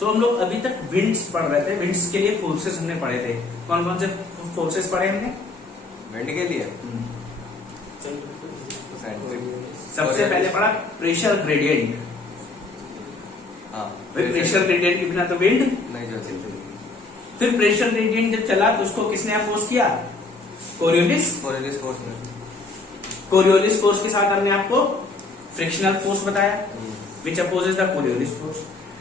सो हम लोग अभी तक विंड्स पढ़ रहे थे। विंड्स के लिए फोर्सेस हमने पढ़े थे। कौन कौन से फोर्सेस पढ़े हमने विंड के लिए सबसे पहले पढ़ा प्रेशर ग्रेडियंट। हाँ, प्रेशर ग्रेडियंट के बिना तो विंड नहीं चल सकती। फिर प्रेशर ग्रेडियंट जब चला तो उसको किसने अपोज किया? कोरियोलिस। फोर्स में कोरियोलिस फोर्स के साथ हमने आपको फ्रिक्शनल फोर्स बताया which opposes the Coriolis force.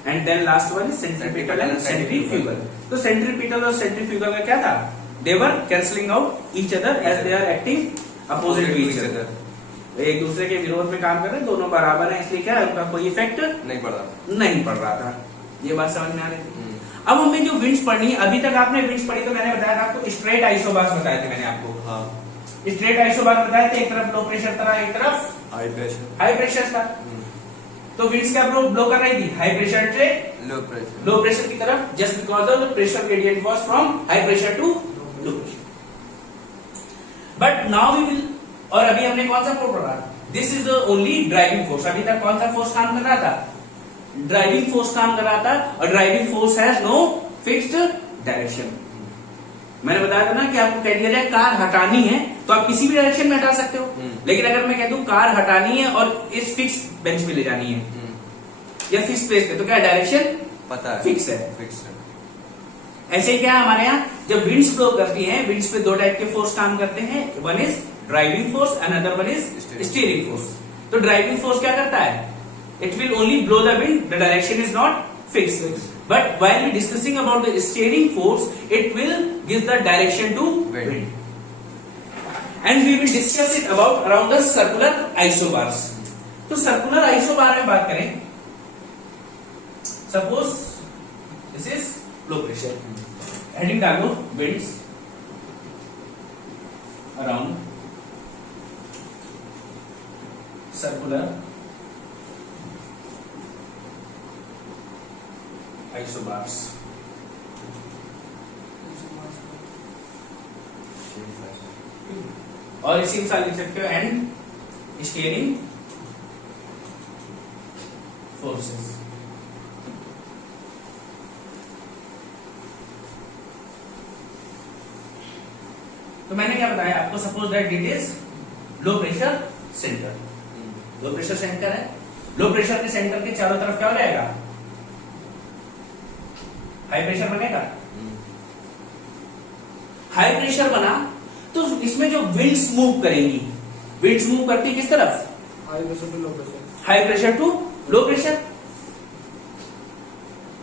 And then last one is centripetal and centrifugal. तो सेंट्रीपिटल और सेंट्रीफ्यूगल का क्या था? They were cancelling out each other as they are acting opposite to each other. एक दूसरे के विरोध में काम कर रहे हैं, दोनों बराबर हैं, इसलिए क्या है उनका कोई इफेक्ट नहीं पड़ रहा था। ये बात समझ में आ रही थी। अब हमें जो विंड्स पढ़नी है, अभी तक आपने विंड्स पढ़ी तो मैंने बताया था आपको स्ट्रेट आइसोबार्स बताए थे मैंने आपको। हाँ, स्ट्रेट आइसोबार बताए थे, एक तरफ लो प्रेशर था, एक तरफ हाई प्रेशर था। तो विंड्स क्या ब्लो कर रही थी? हाई प्रेशर से लो प्रेशर की तरफ, just because of the pressure gradient was from high pressure to low pressure. But now we will, और अभी हमने कौन सा फोर्स पढ़ा? This is the only driving force. अभी तक कौन सा फोर्स काम कर रहा था? ड्राइविंग फोर्स काम कर रहा था। और driving force has no fixed direction. मैंने बताया था ना कि आपको कह दिया जाए कार हटानी है तो आप किसी भी डायरेक्शन में हटा सकते हो। लेकिन अगर मैं कह दूं कार हटानी है और इस फिक्स बेंच पे ले जानी है या फिक्स प्लेस पे, तो क्या डायरेक्शन पता है, फिक्स है। ऐसे ही क्या है हमारे यहाँ, जब विंड्स ब्लो करती हैं, विंड्स पे दो टाइप के फोर्स काम करते हैं। One is driving force and other one is steering force. तो ड्राइविंग फोर्स क्या करता है? It will only blow the wind, the direction is not fixed. But while we discussing about the steering force, it will give the direction to wind. And we will discuss it around the circular isobars. तो circular isobar में बात करें, suppose this is low pressure, heading डालो winds around circular isobars. और इसी के साथ लिख सकते हो एंड स्टीयरिंग फोर्सेस। तो मैंने क्या बताया आपको? Suppose that it is low pressure centre. Low pressure centre है। लो प्रेशर के सेंटर के चारों तरफ क्या हो जाएगा? हाई प्रेशर बनेगा। हाई प्रेशर बना तो इसमें जो विंड्स मूव करेंगी, विंड्स मूव करती किस तरफ? High pressure to low pressure. High pressure to low pressure.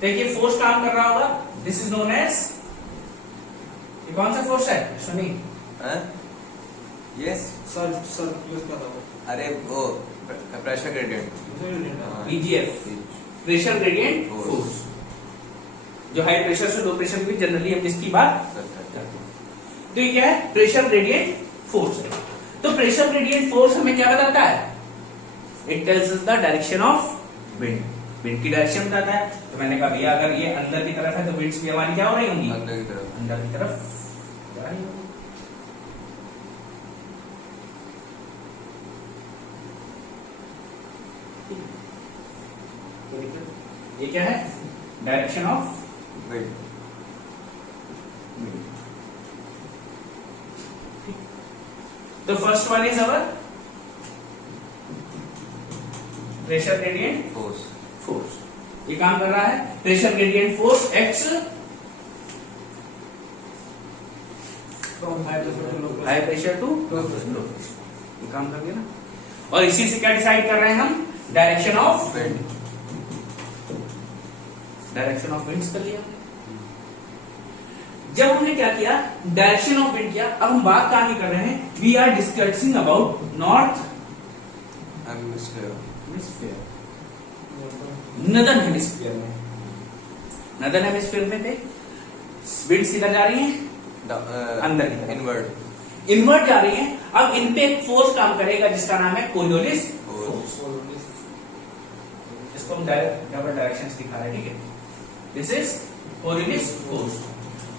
देखिए फोर्स काम कर रहा होगा, दिस इज नोन एज, ये कौन सा फोर्स है सुनी? यस सर प्लस क्या था? अरे वो pressure gradient, PGF, pressure gradient force, जो हाई प्रेशर से लो प्रेशर में जनरली हम जिसकी बात करते हैं। तो ये क्या है? प्रेशर ग्रेडियंट फोर्स है। तो प्रेशर ग्रेडियंट फोर्स हमें क्या बताता है? It tells us the direction of wind. Wind की डायरेक्शन बताता है। तो मैंने कहा भैया अगर ये अंदर की तरफ है तो विंड्स भी हमारी क्या हो रही होंगी? अंदर की तरफ जा रही होंगी। ये क्या है? Direction of wind. तो first one is our pressure gradient force. ये काम कर रहा है pressure gradient force acts from high pressure to low pressure. High pressure to low pressure. ये काम कर गया ना। और इसी से क्या डिसाइड कर रहे हैं हम? Direction of wind. Direction of winds कर लिया। जब हमने क्या किया? डायरेक्शन ऑफ विंड किया। अब हम बात कहां की कर रहे हैं? We are discussing about north hemisphere, northern hemisphere में। नदर्न हेमिस्फीयर में थे विंड सीधा जा रही है अंदर की तरफ, इनवर्ट जा रही है। अब इन पे एक फोर्स काम करेगा जिसका नाम है कोरियोलिस फोर्स। इसको हम डबल डायरेक्शंस दिखा रहे हैं, ठीक है? This is Coriolis force.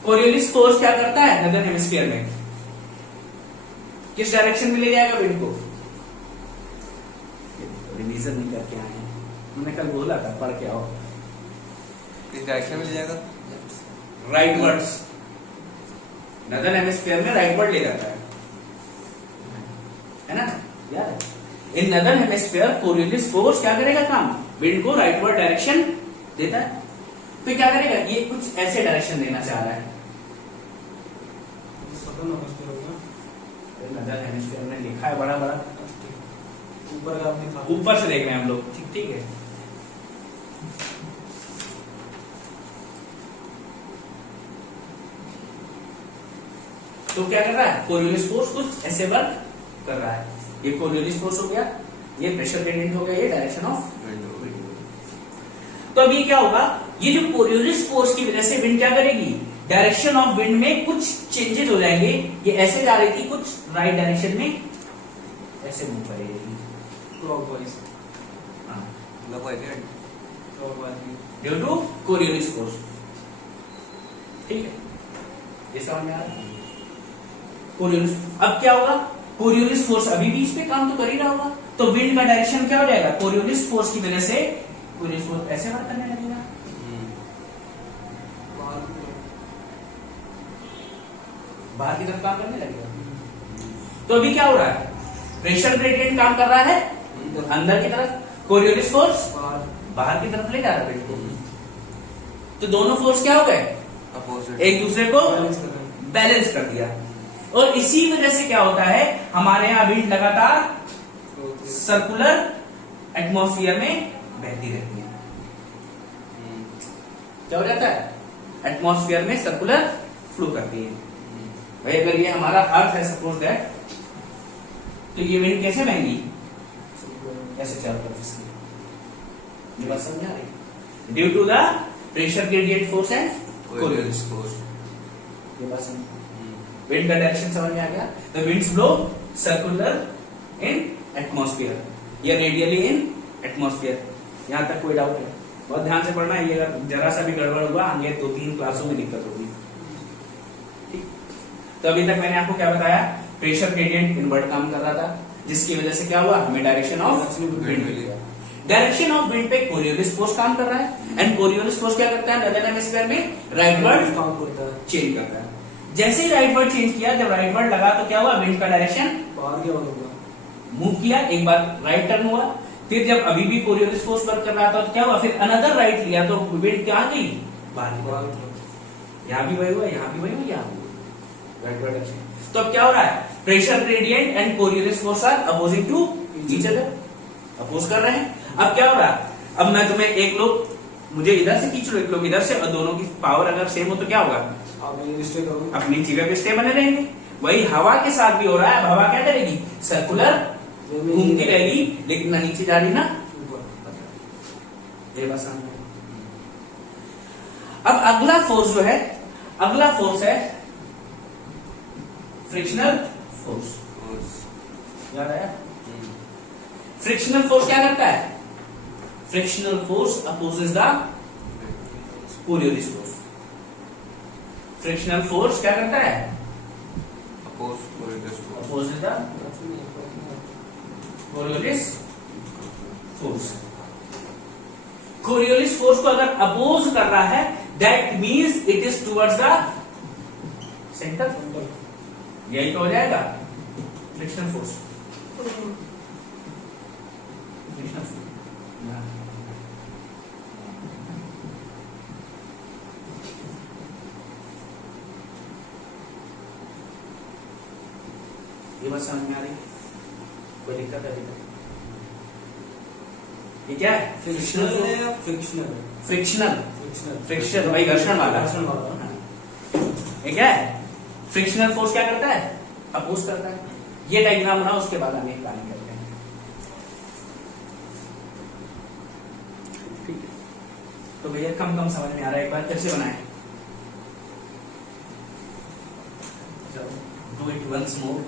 Coriolis force क्या करता है नदर्न हेमिस्फीयर में? किस डायरेक्शन में ले जाएगा विंड को? रिवीजन नहीं करके आए हैं, हमने कल बोला था पढ़ के आओ। इस डायरेक्शन में ले जाएगा। राइटवर्ड्स, नदर्न हेमिस्फीयर में राइटवर्ड ले जाता है ना यार। इन नदर्न हेमिस्फीयर कोरियोलिस फोर्स क्या करेगा काम, विंड को राइटवर्ड डायरेक्शन देता है। तो क्या करेगा, ये कुछ ऐसे डायरेक्शन देना चाह रहा है। सदर्न हेमिस्फीयर हो गया। नदर्न हेमिस्फीयर में लिखा है बड़ा बड़ा, ऊपर का आपने था, ऊपर से देख रहे हैं हम लोग, ठीक ठीक है। तो क्या कर रहा है, कोरियोलिस फोर्स कुछ ऐसे वर्क कर रहा है। ये कोरियोलिस फोर्स हो गया, ये प्रेशर ग्रेडियंट हो गया, ये डायरेक्शन ऑफ। तो अभी क्या होगा, ये जो कोरियोलिस फोर्स की वजह से विंड क्या करेगी, डायरेक्शन ऑफ विंड में कुछ चेंजेस हो जाएंगे। ये ऐसे जा रही थी, कुछ राइट डायरेक्शन में ऐसे मूव करेगी, clockwise, clockwise due to Coriolis force. ठीक है, ये समझ में आ रहा है। कोरियोलिस, अब क्या होगा, कोरियोलिस फोर्स अभी भी इस पे काम तो कर ही रहा होगा, तो विंड का डायरेक्शन क्या हो जाएगा, कोरियोलिस फोर्स की वजह से कोरियोलिस फोर्स ऐसे वर्क करने लगेगा, बाहर की तरफ काम करने लगेगा। तो अभी क्या हो रहा है, प्रेशर ग्रेडियंट काम कर रहा है अंदर की तरफ, कोरियोलिस फोर्स बाहर की तरफ ले जा रहा है विंड को। तो दोनों फोर्स क्या हो गए, अपोजिट, एक दूसरे को बैलेंस कर रहे हैं। बैलेंस कर दिया। और इसी वजह से क्या होता है, हमारे यहाँ विंड लगातार सर्कुलर एटमॉस्फेयर में बहती रहती है। क्या हो जाता है, एटमॉस्फेयर में सर्कुलर फ्लो करती है। भाई अगर ये हमारा अर्थ है सपोज दैट, तो ये विंड कैसे बहेगी, ऐसे चारों तरफ इसकी। ये बात समझ आ रही, due to the pressure gradient force and Coriolis force. ये बात समझ, विंड का डायरेक्शन समझ में आ गया। The winds blow circular in atmosphere या रेडियली इन एटमॉस्फेयर। यहां तक कोई डाउट है, बहुत ध्यान से पढ़ना है, ये अगर जरा सा भी गड़बड़ हुआ आगे 2-3 क्लासों में दिक्कत होगी। ठीक, तो अभी तक मैंने आपको क्या बताया, प्रेशर ग्रेडियंट इनवर्ट काम कर रहा था, जिसकी वजह से क्या हुआ, हमें डायरेक्शन ऑफ विंड मिली। डायरेक्शन ऑफ विंड पे कोरियोलिस फोर्स काम कर रहा है, एंड कोरियोलिस फोर्स क्या करता है, नदर्न हेमिस्फीयर में राइटवर्ड काम करता है, चेंज करता है। जैसे ही राइटवर्ड चेंज किया, जब राइटवर्ड लगा तो क्या हुआ, विंड का डायरेक्शन बाहर क्या होगा, मूव किया, एक बार राइट टर्न हुआ। फिर जब अभी भी कोरियोलिस फोर्स वर्क कर रहा था तो क्या हुआ, फिर अनदर राइट लिया तो विंड क्या गई, बाहर की तरफ। यहाँ भी वही हुआ, यहाँ भी वही हुआ, यहाँ भी राइटवर्ड डायरेक्शन। तो अब क्या हो रहा है, pressure gradient and Coriolis force are opposing to each other, oppose कर रहे हैं। अब क्या हो रहा है, अब मैं तुम्हें, एक लोग मुझे इधर से खींच लो, एक लोग इधर से, और दोनों की पावर अगर सेम हो तो क्या होगा, आप ये स्टे करोगे, अपनी जगह पे स्टे बने रहेंगे। वही हवा के साथ भी हो रहा है। अब हवा क्या करेगी, सर्कुलर घूमती रहेगी, लेकिन ना नीचे जा रही ना ऊपर। ये बस अब अगला फोर्स जो है, अगला फोर्स है फ्रिक्शनल फोर्स। याद आया, फ्रिक्शनल फोर्स क्या करता है, frictional force opposes the Coriolis force. Frictional force क्या करता है, opposes the Coriolis force. Coriolis force को अगर अपोज कर रहा है, that means it is towards the centre. यही तो हो जाएगा फ्रिक्शनल फोर्स। फ्रिक्शनल फोर्स ये बात समझ में आ रही, कोई दिक्कत है अभी तक? ये क्या है, फ्रिक्शनल या फ्रिक्शनल, फ्रिक्शनल, फ्रिक्शनल, फ्रिक्शन भाई घर्षण वाला। घर्षण वाला। ये क्या है, फ्रिक्शनल फोर्स क्या करता है, अपोज करता है। ये डायग्राम बनाओ, उसके बाद हम एक प्लानिंग करते हैं। ठीक है, तो भैया कम कम समझ में आ रहा है, एक बार कैसे बनाए, डू इट वंस मोर।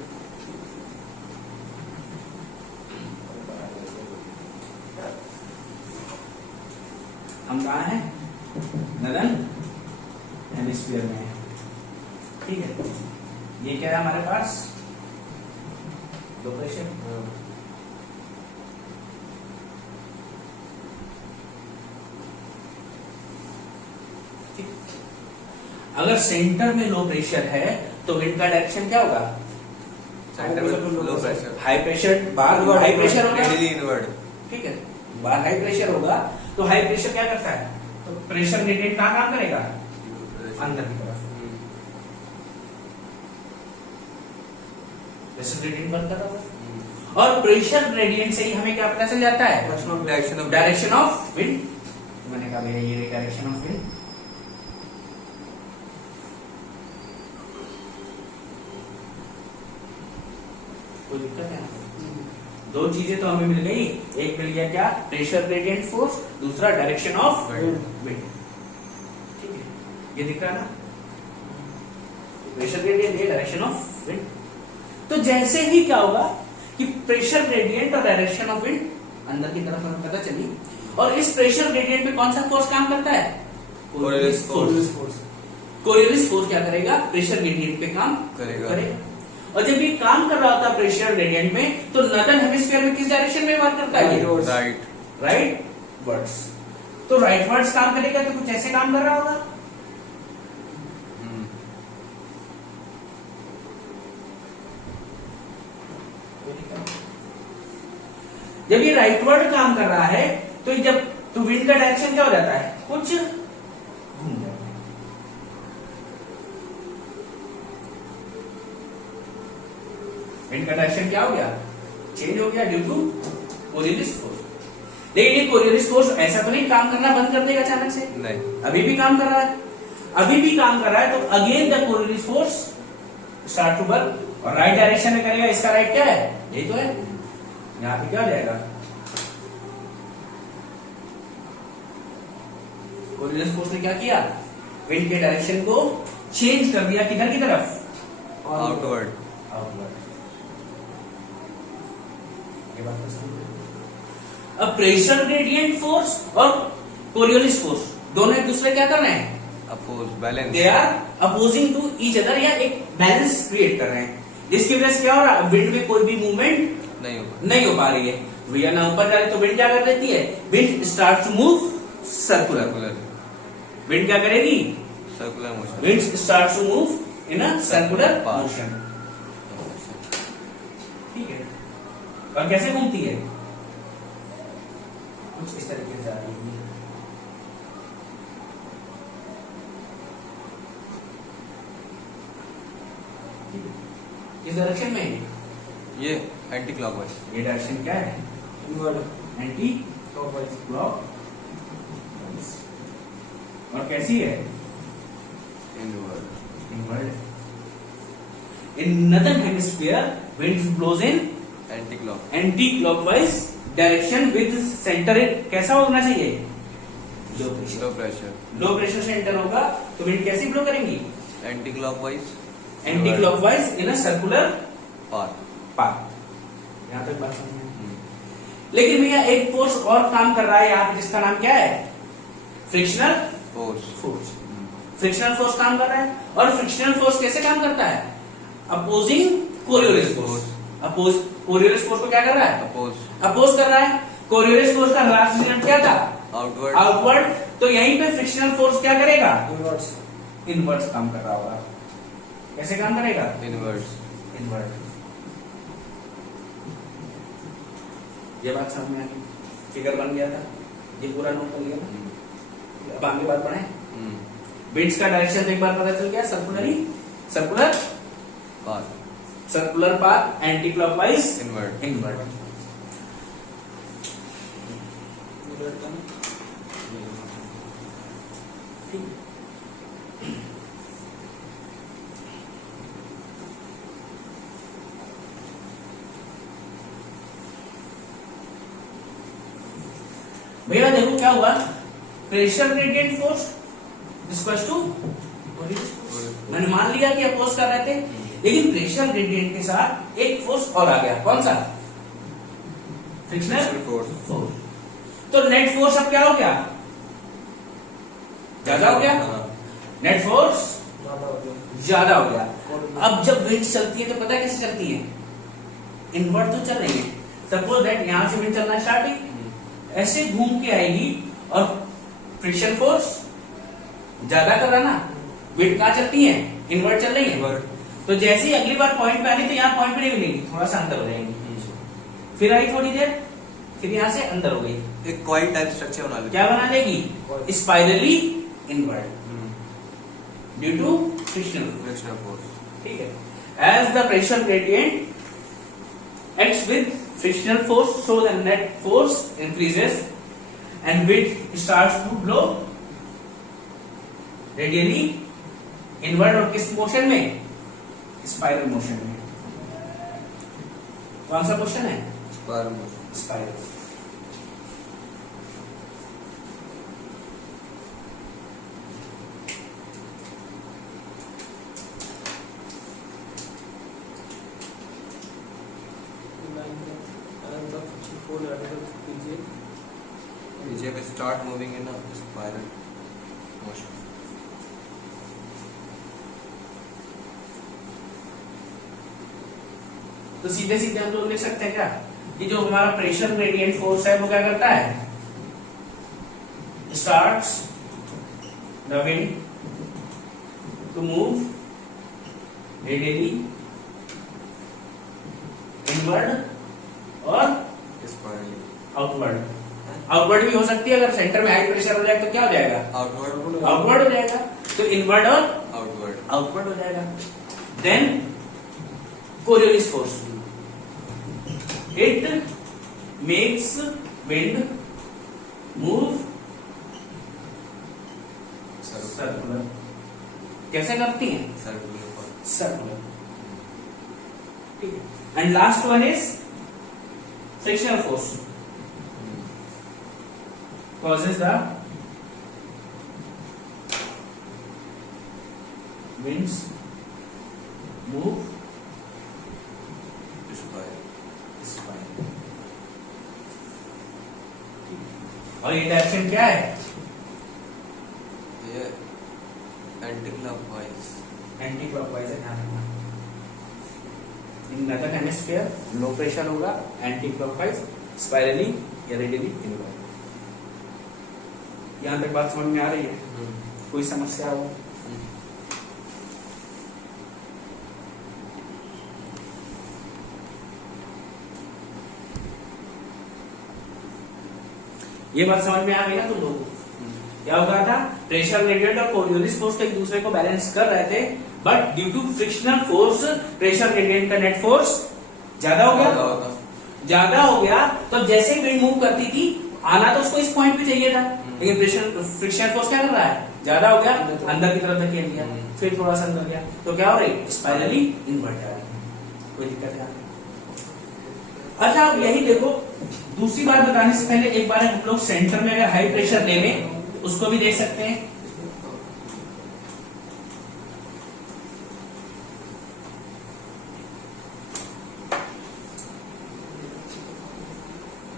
हम कहा हैं, नदर्न हेमिस्फीयर में है। ठीक है, ये क्या है हमारे पास, लो प्रेशर। ठीक। अगर सेंटर में लो प्रेशर है तो विंड का डायरेक्शन क्या होगा? सेंटर में लो प्रेशर, हाई प्रेशर बाहर हाई प्रेशर होगा, रेडियली इनवर्ड। ठीक है, बाहर हाई प्रेशर होगा तो हाई प्रेशर क्या करता है? तो प्रेशर ग्रेडियंट कहाँ काम करेगा? अंदर की तरफ। प्रेशर ग्रेडियंट वर्क कर रहा होगा और प्रेशर ग्रेडियंट से ही हमें क्या पता चल जाता है? Direction of wind. मैंने कहा भैया ये डायरेक्शन ऑफ विंड। कोई दिक्कत है? दो चीजें तो हमें मिल गई, एक मिल गया क्या? प्रेशर ग्रेडियंट फोर्स, दूसरा डायरेक्शन ऑफ विंड। ठीक है, ये दिख रहा है ना? प्रेशर ग्रेडियंट, ये डायरेक्शन ऑफ विंड। तो जैसे ही क्या होगा कि प्रेशर ग्रेडियंट और डायरेक्शन ऑफ विंड अंदर की तरफ हमें पता चली, और इस प्रेशर ग्रेडियंट पे कौन सा फोर्स काम करता है? Coriolis force. कोरियोलिस फोर्स क्या करेगा? प्रेशर ग्रेडियंट पे काम करेगा। और जब ये काम कर रहा था प्रेशर ग्रेडियंट में, तो नॉर्दर्न हेमिस्फीयर में किस डायरेक्शन में वर्क करता है? Right words. तो राइट वर्ड्स काम करेगा तो कुछ ऐसे काम कर रहा होगा। जब ये राइटवर्ड काम कर रहा है तो जब तो विंड का डायरेक्शन क्या हो जाता है? कुछ घूम जाता है। विंड का डायरेक्शन क्या हो गया? चेंज हो गया ड्यू टू कोरियोलिस फोर्स। लेकिन ये कोरियोलिस फोर्स ऐसा तो नहीं काम करना बंद कर देगा अचानक से, नहीं, अभी भी काम कर रहा है। अभी भी काम कर रहा है तो again the Coriolis force start to work, और राइट डायरेक्शन में करेगा। इसका राइट क्या है? यही तो है। यहां पे क्या हो जाएगा? कोरियोलिस फोर्स ने क्या किया? विंड के डायरेक्शन को चेंज कर दिया। किधर की तरफ? आउटवर्ड। ये बात तो समझ गए। अब प्रेशर ग्रेडियंट फोर्स और कोरियोलिस फोर्स दोनों एक दूसरे क्या कर रहे हैं? Oppose, balance. They are opposing to each other, या एक बैलेंस क्रिएट कर रहे हैं, जिसकी वजह से क्या हो रहा है? विंड में कोई भी मूवमेंट नहीं हो पा रही है। भैया ना ऊपर जा रही तो विंड क्या कर देती है? Wind start to move circular. Wind क्या करेगी? Circular motion. Wind start to move in a circular motion. ठीक है, और कैसे घूमती है? कुछ इस तरीके से जा रही है। इस डायरेक्शन में ये एंटी क्लॉकवाइज। ये डायरेक्शन क्या है? Inward anti clockwise. क्लॉक। और कैसी है? Inward. In northern hemisphere, winds blows in anti-clockwise direction with center कैसा होना चाहिए? Low pressure. लो प्रेशर से एंटर होगा तो विंड कैसी ब्लो करेंगी? Anti clockwise in a circular path. यहाँ तक बात समझ में आई? लेकिन भैया एक फोर्स और काम कर रहा है यहाँ पे, जिसका नाम क्या है? Frictional force. फ्रिक्शनल फोर्स काम कर रहा है, और फ्रिक्शनल फोर्स कैसे काम करता है? Opposing Coriolis force. Coriolis force को क्या कर रहा है? अपोज कर रहा है। कोरियोलिस फोर्स का लास्ट रिजल्ट क्या था? आउटवर्ड। तो यहीं पे फ्रिक्शनल फोर्स क्या करेगा? इनवर्स काम कर रहा होगा। कैसे काम करेगा? इनवर्स। ये बात समझ में आ गई? फिगर बन गया था, ये पूरा नोट कर लिया था। अब आगे बात बढ़ाएं। विंड्स का डायरेक्शन एक बार पता चल गया, circular path, anti clockwise, inward. भैया देखो क्या हुआ? Pressure gradient force equals to, मैंने मान लिया कि अपोज कर रहे थे, लेकिन प्रेशर ग्रेडियंट के साथ एक फोर्स और आ गया। कौन सा? Frictional force. तो नेट फोर्स अब क्या हो गया? ज्यादा हो गया। नेट फोर्स ज्यादा हो गया। अब जब विंड चलती है तो पता है कैसे चलती है? इनवर्ट तो चल रही है। सपोज दैट यहां से विंड चलना स्टार्ट हुई, ऐसे घूम के आएगी और फ्रिक्शन फोर्स ज्यादा कर रहा ना, विंड कहाँ चलती है, इनवर्ट चल रही है। Inward. तो जैसे ही अगली बार पॉइंट पे आनी तो यहाँ पॉइंट पे नहीं मिलेगी, थोड़ा सा अंदर हो जाएंगी, फिर आई थोड़ी देर, फिर यहाँ से अंदर हो गई, एक कॉइल टाइप स्ट्रक्चर बना लेते क्या बना देगी, spirally inward due to frictional, frictional force. ठीक है। As the pressure gradient acts with frictional force, so the net force increases and wind starts to blow radially inward और किस मोशन में, स्पाइरल मोशन में। कौन सा क्वेश्चन है, spiral motion. Spiral. जब start moving in spiral motion. तो सीधे सीधे हम लोग लिख सकते हैं क्या, कि जो हमारा प्रेशर ग्रेडियंट फोर्स है वो क्या करता है, starts the wind to move radially inward और स्पाइरली आउटवर्ड। आउटवर्ड भी हो सकती है, अगर सेंटर में हाई प्रेशर हो जाए तो क्या हो जाएगा, आउटवर्ड आउटवर्ड हो जाएगा। तो इनवर्ड और आउटवर्ड आउटवर्ड हो जाएगा। Then Coriolis force, it makes wind move circular. कैसे करती है, सर्कुलर। सर्कुलर, ठीक है। And last one is frictional force causes the winds move spiral। और ये डायरेक्शन क्या है, ये एंटी क्लॉकवाइज। एंटी क्लॉकवाइज है, ध्यान रखना। In northern hemisphere low pressure होगा, एंटी क्लॉकवाइज, स्पाइरली या रेडियली इनवर्ड। यहां तक बात समझ में आ रही है, कोई समस्या हो, ये बात समझ में आ गई ना तुम लोगों को। क्या हो रहा था, प्रेशर ग्रेडियंट और कोरियोलिस फोर्स एक दूसरे को बैलेंस कर रहे थे, but due to frictional force pressure gradient का नेट फोर्स ज्यादा हो गया, ज्यादा हो गया। तो जैसे ही विंड मूव करती थी, आना तो उसको इस पॉइंट पे चाहिए था, लेकिन प्रेशर फ्रिक्शन फोर्स क्या कर रहा है, ज्यादा हो गया, अंदर की तरफ धकेल दिया, फिर थोड़ा सा अंदर गया, तो क्या हो रही, स्पाइरली इनवर्ट आ रही है। कोई दिक्कत है? अच्छा, अब यही देखो, दूसरी बात बताने से पहले एक बार हम लोग सेंटर में अगर हाई प्रेशर ले लें, उसको भी देख सकते हैं।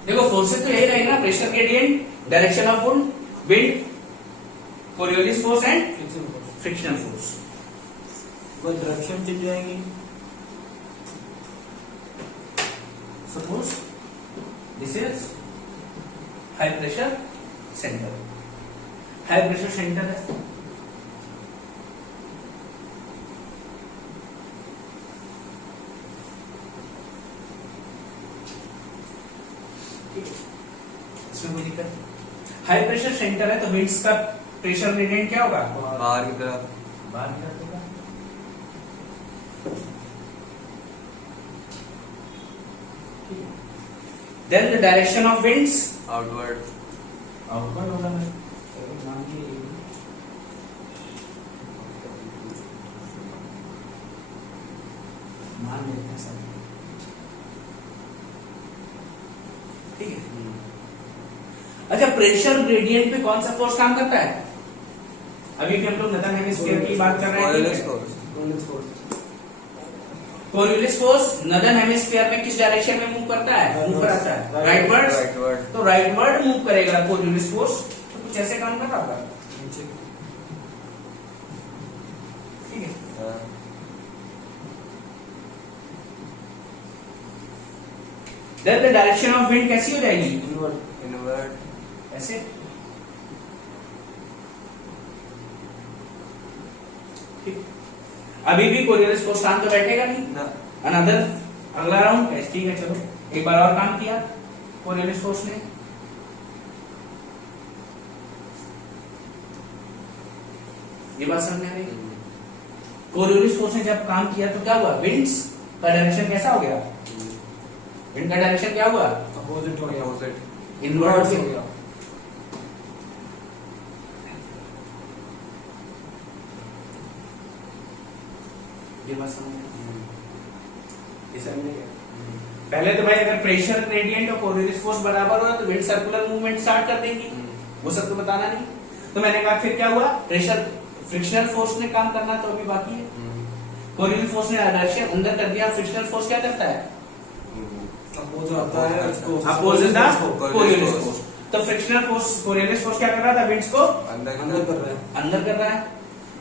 देखो फोर्सेस तो यही रहेगा, pressure gradient, direction of wind, Coriolis force and frictional force. Direction change जाएंगी। Suppose this is high pressure centre, high pressure centre है, इसमें कोई दिक्कत, हाई प्रेशर सेंटर है तो विंड्स का प्रेशर ग्रेडियंट क्या होगा, बाहर की तरफ, बाहर की तरफ होगा। Then the direction of winds outward, outward होगा। मान लेते हैं सब, ठीक है। अच्छा, प्रेशर ग्रेडियंट पे कौन सा फोर्स काम करता है, अभी भी हम लोग नॉर्दर्न हेमिस्फीयर की बात कर रहे कोरियोलिस हैं। Force, Coriolis force northern hemisphere में किस डायरेक्शन में मूव करता है, मूव कराता है राइटवर्ड, राइटवर्ड, तो राइटवर्ड मूव करेगा कोरियोलिस फोर्स, तो कुछ ऐसे काम कर रहा होगा, ठीक है। Then the direction of wind कैसी हो जाएगी, इनवर्ड, ऐसे, ठीक, अभी भी कोरियोलिस फोर्स काम तो बैठेगा नहीं, ना अनदर अगला राउंड है, ठीक है। चलो एक बार और काम किया कोरियोलिस फोर्स ने, ये बात समझ में आ रही है? कोरियोलिस फोर्स ने जब काम किया तो क्या हुआ, विंड्स का डायरेक्शन कैसा हो गया, विंड का डायरेक्शन क्या हुआ, अपोजिट हो गया, अपोजिट इनवर्ड हो गया। ये बात समझ में आई? ये समझ में गया? पहले तो भाई अगर प्रेशर ग्रेडियंट और कोरियोलिस फोर्स बराबर हो तो विंड सर्कुलर मूवमेंट स्टार्ट कर देंगी, वो सब तो बताना नहीं। तो मैंने कहा फिर क्या हुआ, प्रेशर फ्रिक्शनल फोर्स ने काम करना तो अभी बाकी है, कोरियोलिस फोर्स ने डायरेक्शन अंदर कर दिया, फ्रिक्शनल फोर्स क्या करता है, अपोज आता है उसको, opposite the Coriolis Coriolis force. तो फ्रिक्शनल फोर्स कोरियोलिस फोर्स क्या कर रहा था, विंड्स को अंदर अंदर कर रहा है, अंदर कर रहा है,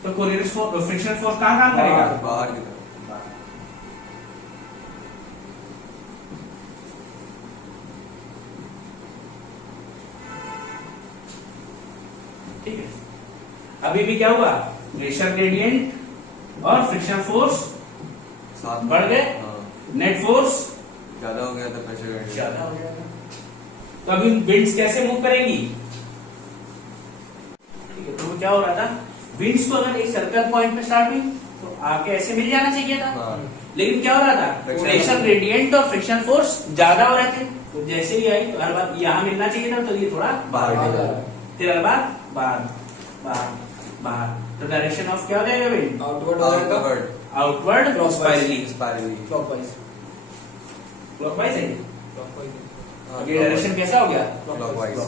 तो कोरियोलिस फोर्स फ्रिक्शनल फोर्स कहां काम करेगा, बाहर की तरफ। ठीक है। अभी भी क्या हुआ, प्रेशर ग्रेडियंट और फ्रिक्शन फोर्स साथ बढ़ गए, हाँ, नेट फोर्स ज्यादा हो गया तो प्रेशर ग्रेडियंट ज्यादा हो जाएगा। तो अभी विंड्स कैसे मूव करेंगी, ठीक है। तो क्या हो रहा था, विंड्स को अगर एक सर्कल पॉइंट पे स्टार्ट हुई तो आके ऐसे मिल जाना चाहिए था, हाँ, लेकिन क्या हो रहा था, Friction प्रेशर ग्रेडियंट और फ्रिक्शन फोर्स ज्यादा हो रहे थे, तो जैसे ही आई तो हर बार यहाँ मिलना चाहिए था, तो ये थोड़ा बाहर बाहर निकल आ रहा है। फिर हर बार बाहर बाहर बाहर, तो डायरेक्शन ऑफ क्या हो जाएगा विंड, आउटवर्ड हो जाएगा, outward outward spirally, spirally clockwise, clockwise है। क्लॉकवाइज, अब ये डायरेक्शन कैसा हो गया, क्लॉकवाइज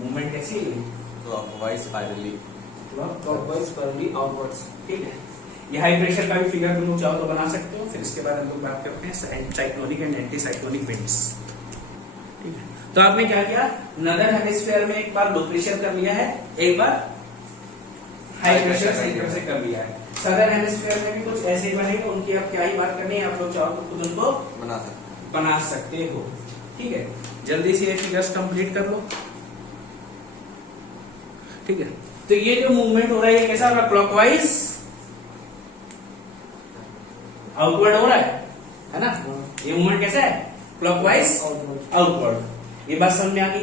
मूवमेंट कैसी है, clockwise spirally clockwise spirally outwards. ठीक है। ये हाई प्रेशर का भी फिगर तुम लोग चाहो तो बना सकते हो, फिर इसके बाद हम लोग बात करते हैं cyclonic and anti cyclonic winds. ठीक है, तो आपने क्या किया, नदर्न हेमिस्फीयर में एक बार लो प्रेशर कर लिया है, एक बार हाई प्रेशर सेंटर से कर लिया है। सदर्न हेमिस्फीयर में भी कुछ ऐसे ही बनेंगे, उनकी अब क्या ही बात करनी है, आप लोग चाहो तो खुद उनको बना सकते बना सकते हो। ठीक है, जल्दी से ये फिगर्स कंप्लीट कर लो। ठीक है, तो ये जो मूवमेंट हो रहा है ये कैसा हो रहा है, क्लॉकवाइज आउटवर्ड हो रहा है ना, ये मूवमेंट कैसा है, क्लॉकवाइज आउटवर्ड। ये बात समझ में आ गई।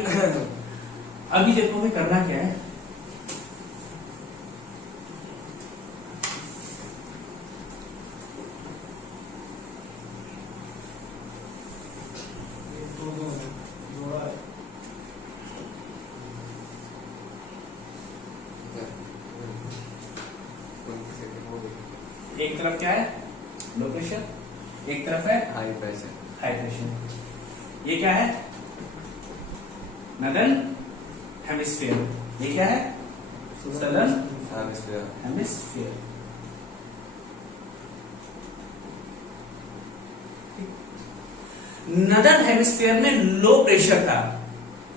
अभी देखो हमें करना क्या है, एक तरफ क्या है, लो प्रेशर, एक तरफ है हाई प्रेशर हाई प्रेशर। ये क्या है, नदर्न हेमिस्फीयर, ये क्या है, southern hemisphere hemisphere. Northern hemisphere में लो प्रेशर था,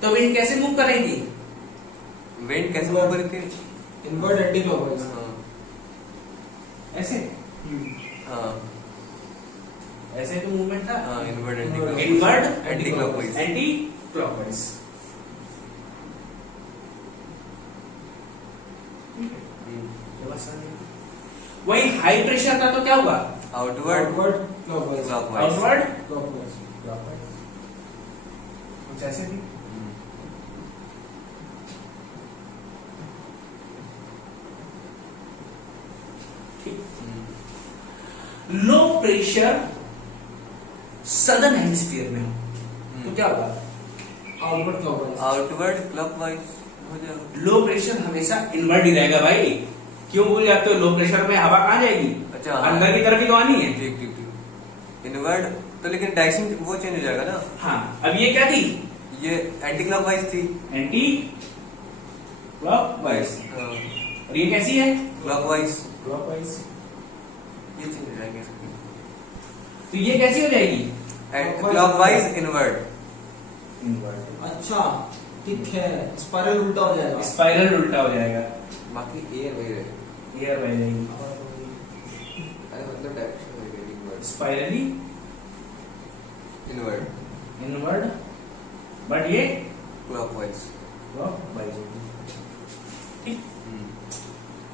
तो विंड कैसे मूव करेगी, विंड कैसे मूव करके इनवर्ड एंटी क्लॉकवाइज, ऐसे हाँ ऐसे तो मूवमेंट था, हाँ inward inward anti clockwise anti clockwise. वही हाई प्रेशर था तो क्या हुआ, outward outward clockwise, clockwise outward clockwise. कुछ ऐसे भी। लो प्रेशर सदर्न हेमिस्फीयर में हो तो क्या होगा, आउटवर्ड क्लॉकवाइज, आउटवर्ड क्लॉकवाइज हो जाएगा। लो प्रेशर हमेशा इनवर्ड ही रहेगा भाई, क्यों भूल जाते हो, लो प्रेशर में हवा कहाँ जाएगी, अच्छा हाँ। अंदर की तरफ ही तो आनी है। ठीक ठीक ठीक इनवर्ड तो लेकिन डायरेक्शन वो चेंज हो जाएगा ना। हाँ, अब ये क्या थी, ये एंटी क्लॉकवाइज थी एंटी क्लॉकवाइज, हाँ, और ये कैसी है, क्लॉकवाइज क्लॉकवाइज। ये चेंज हो जाएंगे तो ये कैसी हो जाएगी, क्लॉकवाइज इनवर्ड। इनवर्ड। अच्छा ठीक है, स्पाइरल उल्टा हो जाएगा, स्पाइरल उल्टा हो जाएगा, बाकी एयर वही रहेगा। एयर बह जाएगी, अरे मतलब डायरेक्शन वही रहेगी inward spirally inward inward, but ये क्लॉकवाइज। क्लॉकवाइज होगी। ठीक,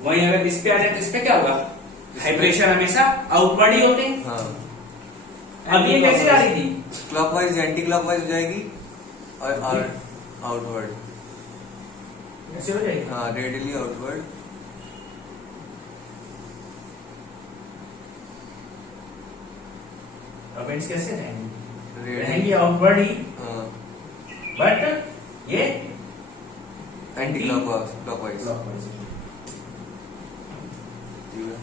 वहीं अगर इस पे आ जाए तो इस पे क्या होगा, हाई प्रेशर हमेशा आउटवर्ड ही होते हैं। हाँ अब ये कैसे जा रही थी, क्लॉकवाइज एंटी क्लॉकवाइज हो जाएगी और आउटवर्ड, कैसे हो जाएगी, हाँ रेडियली आउटवर्ड। अब winds कैसे रहेंगी, Radially. रहेंगी आउटवर्ड ही, हाँ बट ये एंटी क्लॉकवाइज क्लॉकवाइज।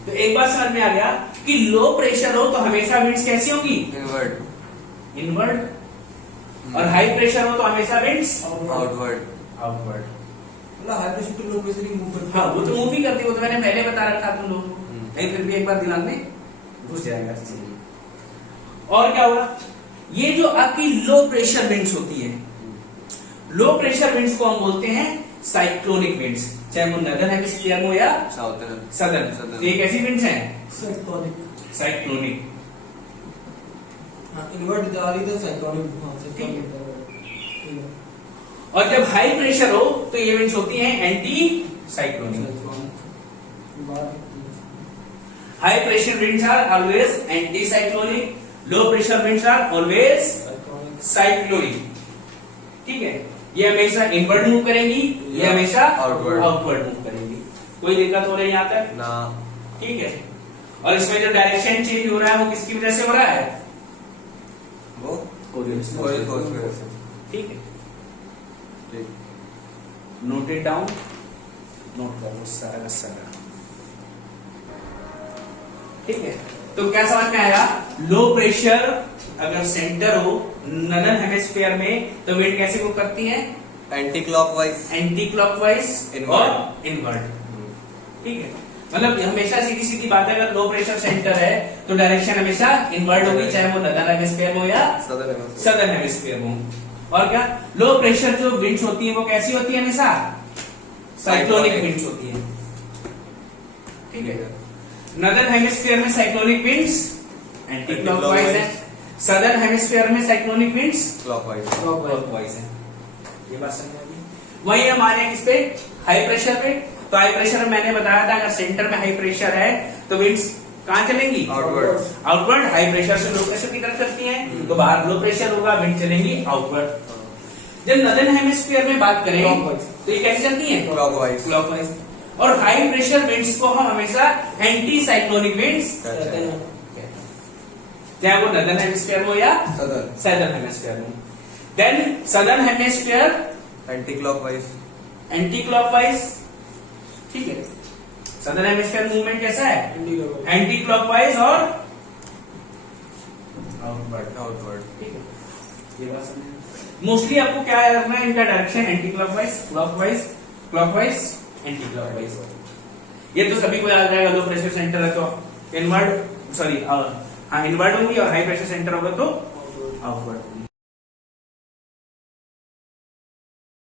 तो एक बात समझ में आ गया कि लो प्रेशर हो तो हमेशा विंड्स कैसी होगी, इनवर्ड इनवर्ड, और हाई प्रेशर हो तो हमेशा विंड्स आउटवर्ड। आउटवर्ड। मतलब high pressure to low pressure ही मूव करती हाँ वो तो मूव ही करती है, वो तो मैंने पहले बता रखा तुम लोगों को, हम्म। लेकिन फिर भी एक बार दिमाग में घुस जाएगा इस चीज में। और क्या होगा, ये जो आपकी लो प्रेशर विंड्स होती है, लो प्रेशर विंड्स को हम बोलते हैं साइक्लोनिक विंड्स, चाहे वो नदर्न हेमिस्फीयर में हो या साउथर्न सदर्न। ये कैसी विंड्स हैं, साइक्लोनिक। साइक्लोनिक। हाँ इन्वर्ट जा रही तो साइक्लोनिक, हाँ साइक्लोनिक। और जब हाई प्रेशर हो तो ये विंड्स होती हैं anti cyclonic. High pressure winds are always anti cyclonic, low pressure winds are always cyclonic. ठीक है, ये हमेशा इनवर्ड मूव करेंगी, ये या हमेशा outward। आउटवर्ड मूव करेंगी। कोई दिक्कत हो रही है यहाँ तक, ना ठीक है। और इसमें जो डायरेक्शन चेंज हो रहा है वो किसकी वजह से हो रहा है, वो कोरियोलिस कोरियोलिस फोर्स की वजह से। ठीक है, ठीक। नोट इट डाउन, नोट करो सारा का सारा। ठीक है, तो क्या समझ में आया, लो प्रेशर अगर सेंटर हो नदर्न हेमिस्फीयर में तो विंड कैसे मूव करती है, anti clockwise. Anti clockwise Inward। और इनवर्ड। ठीक है, मतलब हमेशा सीधी सीधी बात है, अगर लो प्रेशर सेंटर है तो डायरेक्शन हमेशा इनवर्ड होगी, चाहे वो नदर्न हेमिस्फीयर में हो या सदर्न हेमिस्फीयर में हो। और क्या, लो प्रेशर जो विंड्स होती है वो कैसी होती है, हमेशा साइक्लोनिक Cyclonic। विंड्स होती है। ठीक है, नदर्न हेमिस्फीयर में साइक्लोनिक विंड्स एंटी क्लॉकवाइज है, सदर्न हेमिस्फीयर में साइक्लोनिक विंड्स क्लॉकवाइज। क्लॉकवाइज है। ये बात समझ आ गई। वही हम आ रहे हैं किस पे, हाई प्रेशर पे। तो हाई प्रेशर में मैंने बताया था अगर सेंटर में हाई प्रेशर है तो विंड्स कहां चलेंगी, आउटवर्ड। आउटवर्ड। हाई प्रेशर से लो प्रेशर की तरफ चलती हैं, तो बाहर लो प्रेशर होगा, विंड चलेंगी आउटवर्ड। जब नदर्न हेमिस्फीयर में बात करें Clockwise। तो ये कैसे चलती है, क्लॉकवाइज। क्लॉकवाइज। और हाई प्रेशर विंड्स को हम हमेशा एंटी साइक्लोनिक विंड्स, चाहे वो नदर्न हेमिस्फीयर में हो या सदर्न। सदर्न हेमिस्फीयर में। Then southern hemisphere anti clockwise. Anti clockwise. ठीक है, सदर्न हेमिस्फीयर मूवमेंट कैसा है, एंटी क्लॉकवाइज और आउटवर्ड। आउटवर्ड। ठीक है, ये बात समझ। मोस्टली आपको क्या रखना है, इनका direction anti clockwise, clockwise, clockwise, anti clockwise. ये तो सभी को याद रहेगा। लो प्रेशर सेंटर है तो इनवर्ड, सॉरी हाँ इनवर्ड होगी, और हाई प्रेशर सेंटर होगा तो आउटवर्ड होगी।